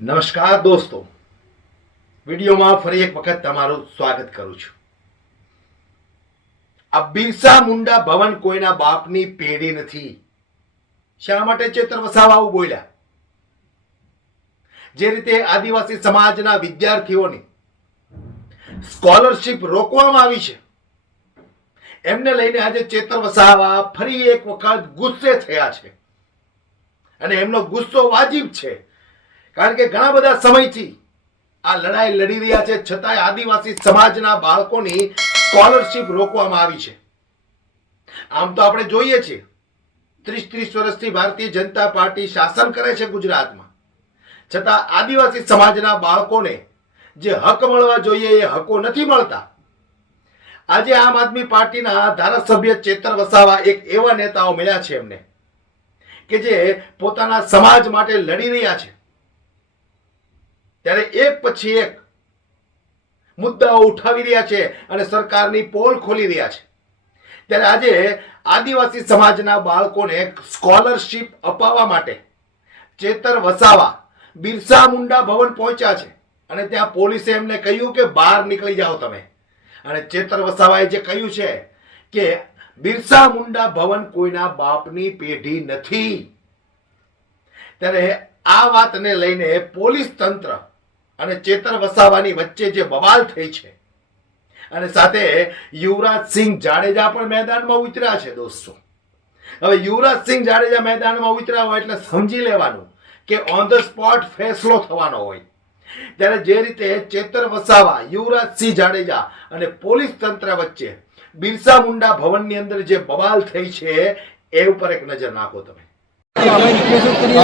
નમસ્કાર દોસ્તો. વિડીયોમાં ફરી એક વખત તમારું સ્વાગત કરું છું. આ બિરસા મુંડા ભવન કોઈના બાપની પેઢી નથી. શા માટે ચેતર વસાવા આવું બોલ્યા? જે રીતે આદિવાસી સમાજના વિદ્યાર્થીઓની સ્કોલરશિપ રોકવામાં આવી છે, એમને લઈને આજે ચેતર વસાવા ફરી એક વખત ગુસ્સે થયા છે. અને એમનો ગુસ્સો વાજિબ છે. કારણ કે ઘણા બધા સમયથી આ લડાઈ લડી રહ્યા છે. છતાંય આદિવાસી સમાજના બાળકોની સ્કોલરશિપ રોકવામાં આવી છે. આમ તો આપણે જોઈએ છીએ, ત્રીસ ત્રીસ વર્ષથી ભારતીય જનતા પાર્ટી શાસન કરે છે ગુજરાતમાં. છતાં આદિવાસી સમાજના બાળકોને જે હક મળવા જોઈએ એ હકો નથી મળતા. આજે આમ આદમી પાર્ટીના ધારાસભ્ય ચેતર વસાવા એક એવા નેતાઓ મળ્યા છે એમને કે જે પોતાના સમાજ માટે લડી રહ્યા છે. ત્યારે એક પછી એક મુદ્દાઓ ઉઠાવી રહ્યા છે અને સરકારની પોલ ખોલી રહ્યા છે. ત્યારે આજે આદિવાસી સમાજના બાળકોને સ્કોલરશીપ અપાવવા માટે ચેતર વસાવા બિરસા મુંડા ભવન પહોંચ્યા છે. અને ત્યાં પોલીસે એમને કહ્યું કે બહાર નીકળી જાઓ તમે. અને ચેતર વસાવાએ જે કહ્યું છે કે બિરસા મુંડા ભવન કોઈના બાપની પેઢી નથી. ત્યારે આ વાતને લઈને પોલીસ તંત્ર અને ચેતર વસાવાની વચ્ચે જે બવાલ થઈ છે. અને સાથે યુવરાજસિંહ જાડેજા પણ મેદાનમાં ઉતર્યા છે દોસ્તો. હવે યુવરાજસિંહ જાડેજા મેદાનમાં ઉતર્યા હોય એટલે સમજી લેવાનું કે ઓન ધ સ્પોટ ફેસલો થવાનો હોય. ત્યારે જે રીતે ચેતર વસાવા, યુવરાજ સિંહ જાડેજા અને પોલીસ તંત્ર વચ્ચે બિરસા મુંડા ભવનની અંદર જે બવાલ થઈ છે, એ ઉપર એક નજર નાખો તમે.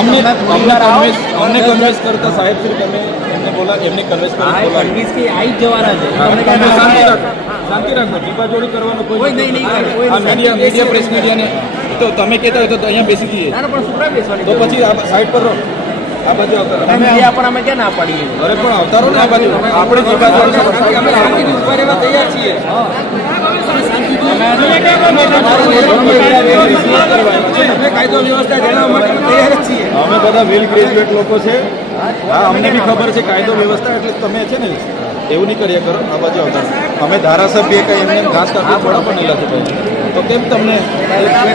અમને અમને કન્વિન્સ કરતા સાહેબ શ્રી તમે બોલા એમને કન્વિન્સ કરી કન્વિન્સ કે આઈ જવાના છે તમને શાંતિ રાખો શાંતિ રાખો જીબાજોડી કરવાનો કોઈ કોઈ નહીં, નહીં કોઈ આ મીડિયા મીડિયા પ્રેસ મીડિયાને તો તમે કહેતા હોય તો અહીંયા બેસી જઈએ ના, પણ શું બેસવાની તો પછી આ સાઈડ પર રહો આ બાજુ આવતા રહો. અમે અહીંયા પણ અમે ક્યાં ના પાડીએ અરે પણ અવતારો ને આ બાજુ આપણે જીબાજોડી અમે શાંતિથી ઊભા રહેવા તૈયાર છીએ અમે કાયદો વ્યવસ્થા જાણવા માટે અમે તૈયાર જ છીએ અમે બધા વેલ ગ્રેજ્યુએટ લોકો છે. હા અમને બી ખબર છે કાયદો વ્યવસ્થા એટલે તમે છે ને એવું નહીં કરીએ કરો આ બાજુ આવતા અમે ધારાસભ્ય કંઈ એમને એમ ઘાસ કાપી થોડા પણ લાગતું તો કેમ તમને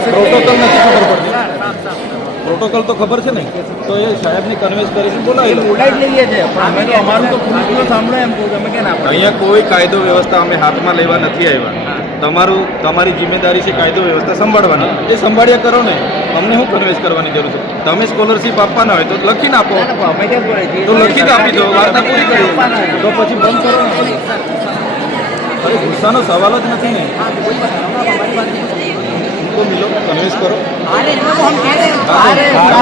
પ્રોટોકોલ નથી ખબર પડતી? પ્રોટોકોલ તો ખબર છે ને? તો એ સાહેબની કન્વેન્સ કરીને બોલાવી બોલાવી લઈએ છે પણ અમે તો અમારું તો પૂરું સાંભળો એમ કહું અમે ક્યાં ના અહીંયા કોઈ કાયદો વ્યવસ્થા અમે હાથમાં લેવા નથી આવ્યા. તમારું તમારી જિમ્મેદારી છે કાયદો વ્યવસ્થા સંભાળવાની. એ સંભાળ્યા કરો ને. અમને શું કન્વેન્સ કરવાની જરૂર છે? તમે સ્કોલરશીપ આપવાના હોય તો લખીને આપો? તો લખીને આપી દો વાર્તા પૂરી કરી તો પછી બંધ કરો અરે ગુસ્સાનો સવાલ જ નથી ને. તો મિલો કન્વેન્સ કરો.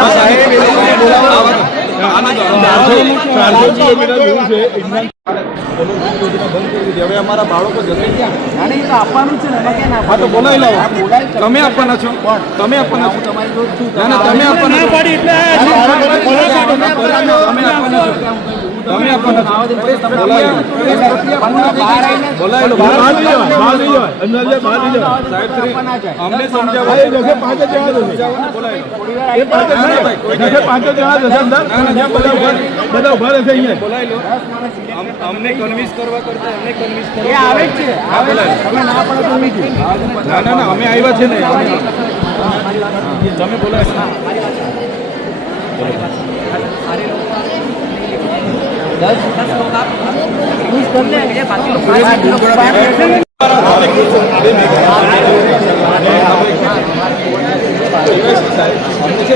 સાહેબ હવે અમારા બાળકો હા તો બોલાવી લાવો તમે આપવાના છો. તમે આપવાના છો તમારી તમે આપવાના છો. તમે આપવાના છો. તમે અમને. ના, ના. ના, અમ- અમને કન્વિન્સ કરવા કરતા અમને કન્વિન્સ કરવા આવે છે. હા, બોલાવી લો. તમે ના પડે તો નહીં ના ના ના અમે આવ્યા છે ને. તમે બોલાય.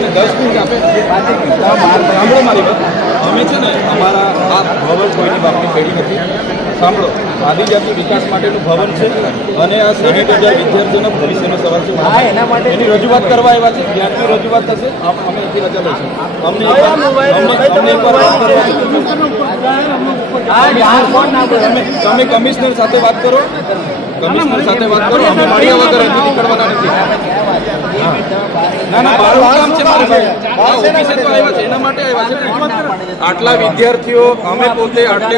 દસ મિનિટ આપે. સાંભળો મારી વાત અમે છે ને અમારા આ ભવન કોઈની બાપની પેઢી નથી. સાંભળો આદિજાતિ વિકાસ માટેનું ભવન છે અને આ સાહીઠ હજાર વિદ્યાર્થીઓનો ભવિષ્યનો સવાલ છે? એના માટે એની રજૂઆત કરવા આવ્યા છે? જ્યાંથી રજૂઆત થશે અમે એથી રજા લઈશું. અમને અમને એકવાર વાત કરવા? તમે કમિશનર સાથે વાત કરો. કમિશનર સાથે વાત કરો. અમે મારી વગર અહીંથી નીકળવાના નથી. આટલા વિદ્યાર્થીઓ અમે પોતે આટલે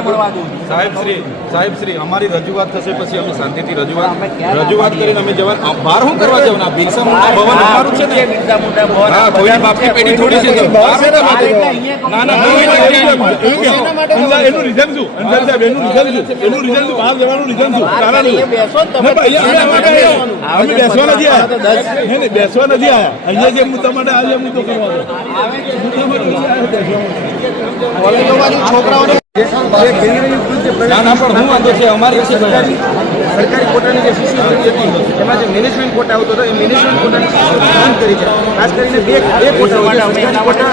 સાહેબ શ્રી સાહેબ શ્રી અમારી રજૂઆત થશે પછી અમે શાંતિથી રજૂઆત રજૂઆત કરીને અમે જવા બહાર શું કરવા જવાના બિરસા મુંડા ભવન અમારું છે ને? હા કોઈ બાપની પેઢી થોડી છે તો બહાર શેના માટે જવાનું? ના ના કોઈ નથી આવ્યું. એનું રીઝન શું? સાહેબ એનું રીઝન શું? એનું રીઝન બહાર જવાનું રીઝન શું? કારણ શું? ના, પણ અહીંયા આના માટે આવ્યા. અમે બેસવા નથી નહીં, નહીં, બેસવા નથી આવ્યા અહીંયા જે મુદ્દા માટે આજે મુદ્દો કરવા બેસવા ના ના હું વાંધો છે અમારી સરકારી કોટાની જે શિષ્યવૃત્તિ હતી મેનેજમેન્ટ કોટા આવતો હતો એ મેનેજમેન્ટ કોટાને બંધ કરી છે. ખાસ કરીને બે બે કોટા હોય કોટા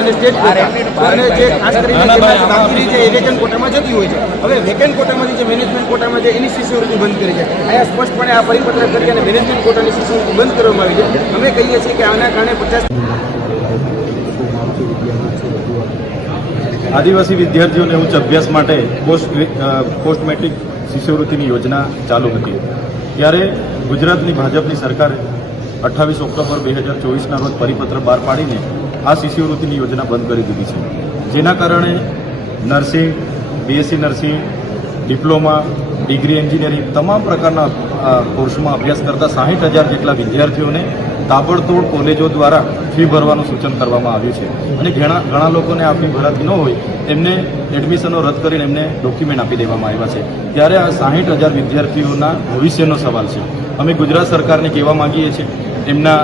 અને સ્ટેટ કોટા અને જે ખાસ કરીને કામગીરી છે એ વેકેન્ટ કોટામાં જતી હોય છે. હવે વેકેન્ટ કોટામાંથી જે મેનેજમેન્ટ કોટામાં છે એની શિષ્યવૃત્તિ બંધ કરી છે. અહીંયા સ્પષ્ટપણે આ પરિપત્ર કરી અને મેનેજમેન્ટ કોટાની શિષ્યવૃત્તિ બંધ કરવામાં આવી છે. અમે કહીએ છીએ કે આના કારણે પચાસ આદિવાસી વિદ્યાર્થીઓને ઉચ્ચ અભ્યાસ માટે પોસ્ટ પોસ્ટ મેટ્રિક શિષ્યવૃત્તિની યોજના ચાલુ હતી. ત્યારે ગુજરાતની ભાજપની સરકારે અઠ્ઠાવીસ ઓક્ટોબર બે હજાર ચોવીસના રોજ પરિપત્ર બહાર પાડીને આ શિષ્યવૃત્તિની યોજના બંધ કરી દીધી છે. જેના કારણે nursing BSc nursing, diploma, degree engineering તમામ પ્રકારના કોર્સમાં અભ્યાસ કરતા સાહીઠ હજાર જેટલા વિદ્યાર્થીઓને તાબડતોડ કોલેજો દ્વારા ફી ભરવાનું સૂચન કરવામાં આવ્યું છે. અને ઘણા ઘણા લોકોને આ ફી ભરાતી ન હોય, એમને એડમિશનો રદ કરીને એમને ડોક્યુમેન્ટ આપી દેવામાં આવ્યા છે. ત્યારે આ સાહીઠ હજાર વિદ્યાર્થીઓના ભવિષ્યનો સવાલ છે. અમે ગુજરાત સરકારને કહેવા માગીએ છીએ, એમના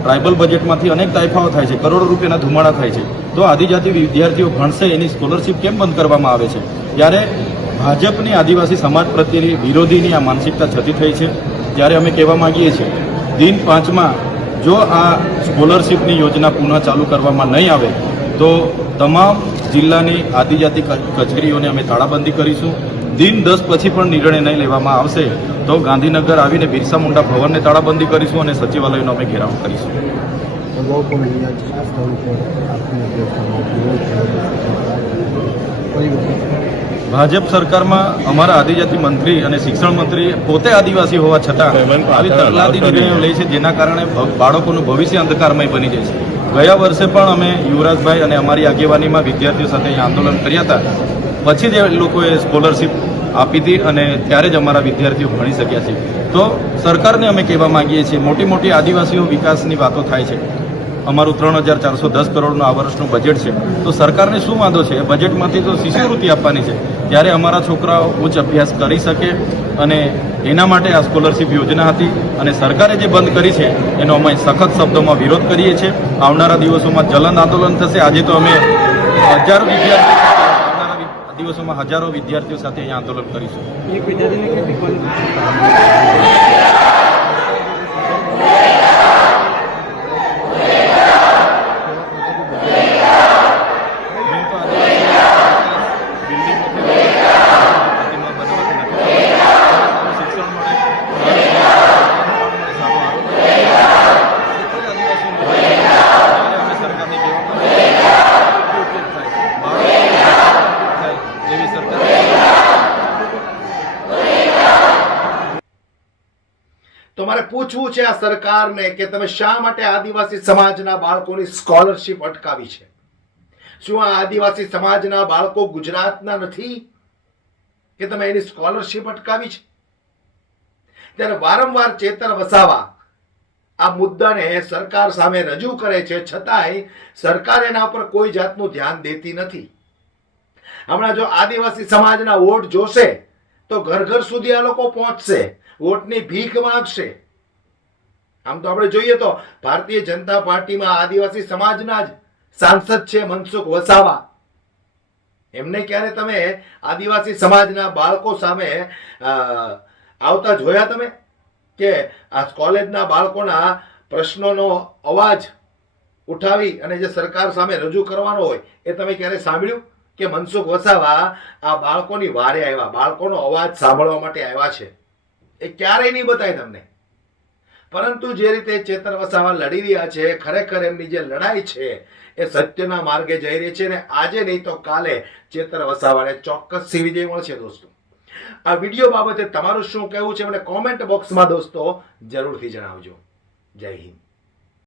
ટ્રાઇબલ બજેટમાંથી અનેક તાઇફાઓ થાય છે, કરોડો રૂપિયાના ધુમાડા થાય છે. તો આદિજાતિ વિદ્યાર્થીઓ ભણશે, એની સ્કોલરશિપ કેમ બંધ કરવામાં આવે છે? ત્યારે ભાજપની આદિવાસી સમાજ પ્રત્યેની વિરોધીની આ માનસિકતા છતી થઈ છે. ત્યારે અમે કહેવા માંગીએ છીએ, દિન પાંચમાં જો આ સ્કોલરશીપની યોજના પુનઃ ચાલુ કરવામાં નહીં આવે, તો તમામ જિલ્લાની આદિજાતિ કચેરીઓને અમે તાળાબંધી કરીશું. દિન દસ પછી પણ નિર્ણય નહીં લેવામાં આવશે, તો ગાંધીનગર આવીને બિરસા મુંડા ભવનને તાળાબંધી કરીશું અને સચિવાલયનો અમે ઘેરાવ કરીશું. કઈ ભાજપ સરકારમાં અમારા આદિજાતિ મંત્રી અને શિક્ષણ મંત્રી પોતે આદિવાસી હોવા છતાં આવી તકલાદી નિર્ણયો લે છે જેના કારણે બાળકોનું ભવિષ્ય અંધકારમય બની જાય છે. ગયા વર્ષે પણ અમે યુવરાજભાઈ અને અમારી આગેવાનીમાં વિદ્યાર્થીઓ સાથે આંદોલન કર્યા હતા. પછી જ લોકોએ સ્કોલરશિપ આપી હતી અને ત્યારે જ અમારા વિદ્યાર્થીઓ ભણી શક્યા છે. તો સરકારને અમે કહેવા માંગીએ છીએ મોટી મોટી આદિવાસીઓ વિકાસની વાતો થાય છે. અમારું ત્રણ હજાર ચારસો દસ કરોડનું આ વર્ષનું બજેટ છે. તો સરકારને શું વાંધો છે? બજેટમાંથી તો શિષ્યવૃત્તિ આપવાની છે. ત્યારે અમારા છોકરાઓ ઉચ્ચ અભ્યાસ કરી શકે અને એના માટે આ સ્કોલરશિપ યોજના હતી અને સરકારે જે બંધ કરી છે, એનો અમે સખત શબ્દોમાં વિરોધ કરીએ છીએ. આવનારા દિવસોમાં જલન આંદોલન થશે. આજે તો અમે હજારો વિદ્યાર્થીઓ દિવસોમાં હજારો વિદ્યાર્થીઓ સાથે અહીંયા આંદોલન કરીશું એક વિદ્યાર્થીને કેટલી કોલેજ મેં તો આદિવાસી બિલ્ડિંગ પ્રતિમા બનાવવાથી નથી. શિક્ષણ મળે સારું આરોગ્ય અમે સરકારને કહેવા માંગીએ છીએ, ઉપયોગ થાય બાળકો થાય એવી સરકાર તો મારે પૂછવું છે આ સરકારને કે તમે શા માટે આદિવાસી સમાજના બાળકોની સ્કોલરશિપ અટકાવી છે? શું આ આદિવાસી સમાજના બાળકો ગુજરાતના નથી? કે તમે એની સ્કોલરશિપ અટકાવી છે? ત્યારે વારંવાર ચેતર વસાવા આ મુદ્દાને સરકાર સામે રજૂ કરે છે, છતાંય સરકાર એના પર કોઈ જાતનું ધ્યાન દેતી નથી. હમણાં જો આદિવાસી સમાજના વોટ જોશે, તો ઘર ઘર સુધી આ લોકો પહોંચશે, વોટની ભીખ માંગશે. આમ તો આપણે જોઈએ તો ભારતીય જનતા પાર્ટીમાં આદિવાસી સમાજના જ સાંસદ છે મનસુખ વસાવા. એમને ક્યારે તમે આદિવાસી સમાજના બાળકો સામે આવતા જોયા તમે? કે આ કોલેજના બાળકોના પ્રશ્નોનો અવાજ ઉઠાવી અને જે સરકાર સામે રજૂ કરવાનો હોય એ તમે ક્યારે સાંભળ્યું? કે મનસુખ વસાવા આ બાળકોની વારે આવ્યા, બાળકોનો અવાજ સાંભળવા માટે આવ્યા છે? એ ક્યારેય નહીં બતાય તમને. પરંતુ જે રીતે ચેતન વસાવા લડી રહ્યા છે, ખરેખર એમની જે લડાઈ છે, એ સત્યના માર્ગે જઈ રહી છે અને આજે નહીં તો કાલે ચેતન વસાવાને ચોક્કસ વિજય મળશે દોસ્તો. આ વીડિયો બાબતે તમારું શું કહેવું છે, મને કોમેન્ટ બોક્સમાં દોસ્તો જરૂરથી જણાવજો. જય હિન્દ.